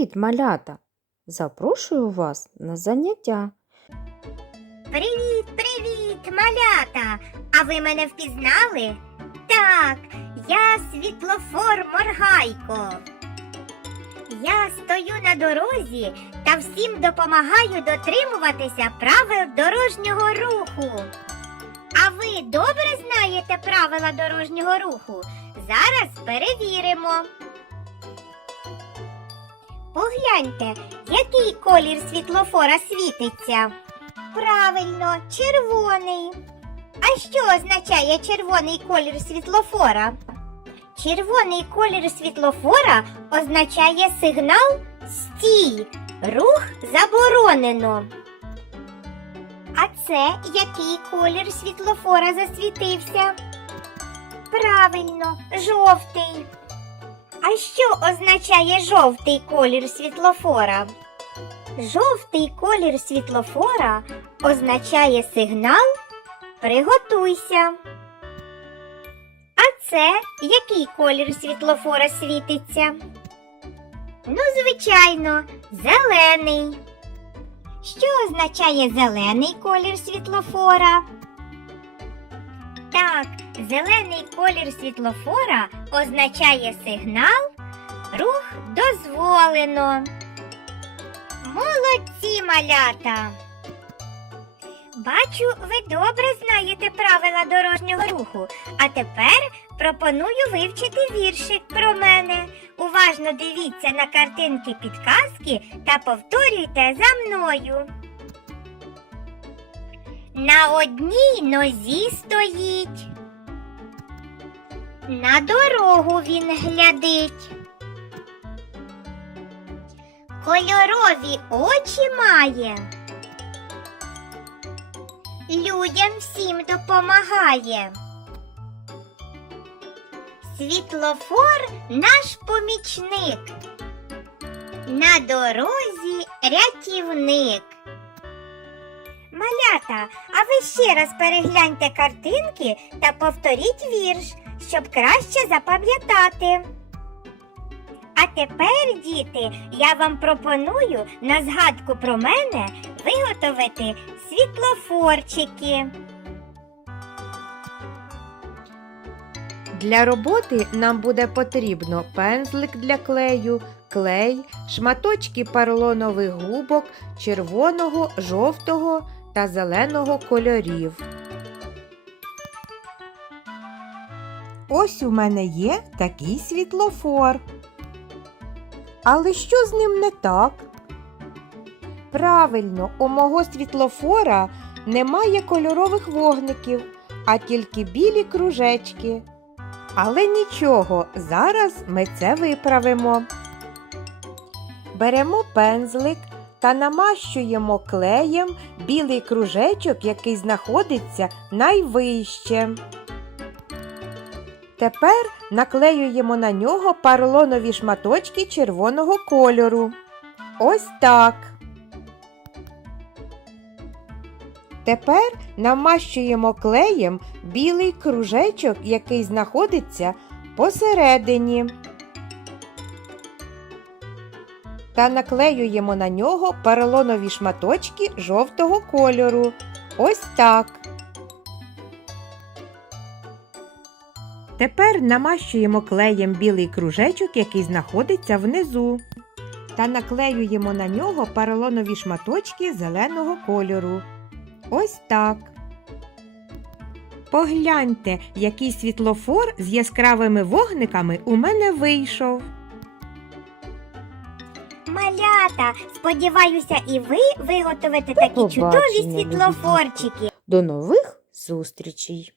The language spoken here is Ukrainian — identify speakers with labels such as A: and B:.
A: Привіт, малята! Запрошую вас на заняття.
B: Привіт, привіт, малята! А ви мене впізнали? Так, я світлофор Моргайко. Я стою на дорозі та всім допомагаю дотримуватися правил дорожнього руху. А ви добре знаєте правила дорожнього руху? Зараз перевіримо. Погляньте, який колір світлофора світиться. Правильно, червоний. А що означає червоний колір світлофора? Червоний колір світлофора означає сигнал стій. Рух заборонено. А це який колір світлофора засвітився? Правильно, жовтий. А що означає жовтий колір світлофора? Жовтий колір світлофора означає сигнал Приготуйся. А це який колір світлофора світиться? Ну, звичайно, зелений. Що означає зелений колір світлофора? Так, зелений колір світлофора означає сигнал рух дозволено. Молодці малята! Бачу, ви добре знаєте правила дорожнього руху. А тепер пропоную вивчити віршик про мене. Уважно дивіться на картинки підказки та повторюйте за мною. На одній нозі стоїть. На дорогу він глядить. Кольорові очі має людям всім допомагає. Світлофор наш помічник. На дорозі рятівник. Малята, а ви ще раз перегляньте картинки та повторіть вірш, щоб краще запам'ятати. А тепер, діти, я вам пропоную на згадку про мене виготовити світлофорчики.
A: Для роботи нам буде потрібно пензлик для клею, клей, шматочки поролонових губок червоного, жовтого та зеленого кольорів. Ось у мене є такий світлофор. Але що з ним не так? Правильно, у мого світлофора немає кольорових вогників, а тільки білі кружечки. Але нічого, зараз ми це виправимо. Беремо пензлик та намащуємо клеєм білий кружечок, який знаходиться найвище. Тепер наклеюємо на нього поролонові шматочки червоного кольору. Ось так. Тепер намащуємо клеєм білий кружечок, який знаходиться посередині. Та наклеюємо на нього поролонові шматочки жовтого кольору. Ось так. Тепер намащуємо клеєм білий кружечок, який знаходиться внизу. Та наклеюємо на нього поролонові шматочки зеленого кольору. Ось так. Погляньте, який світлофор з яскравими вогниками у мене вийшов.
B: Малята, сподіваюся, і ви виготовите такі чудові світлофорчики.
A: До нових зустрічей!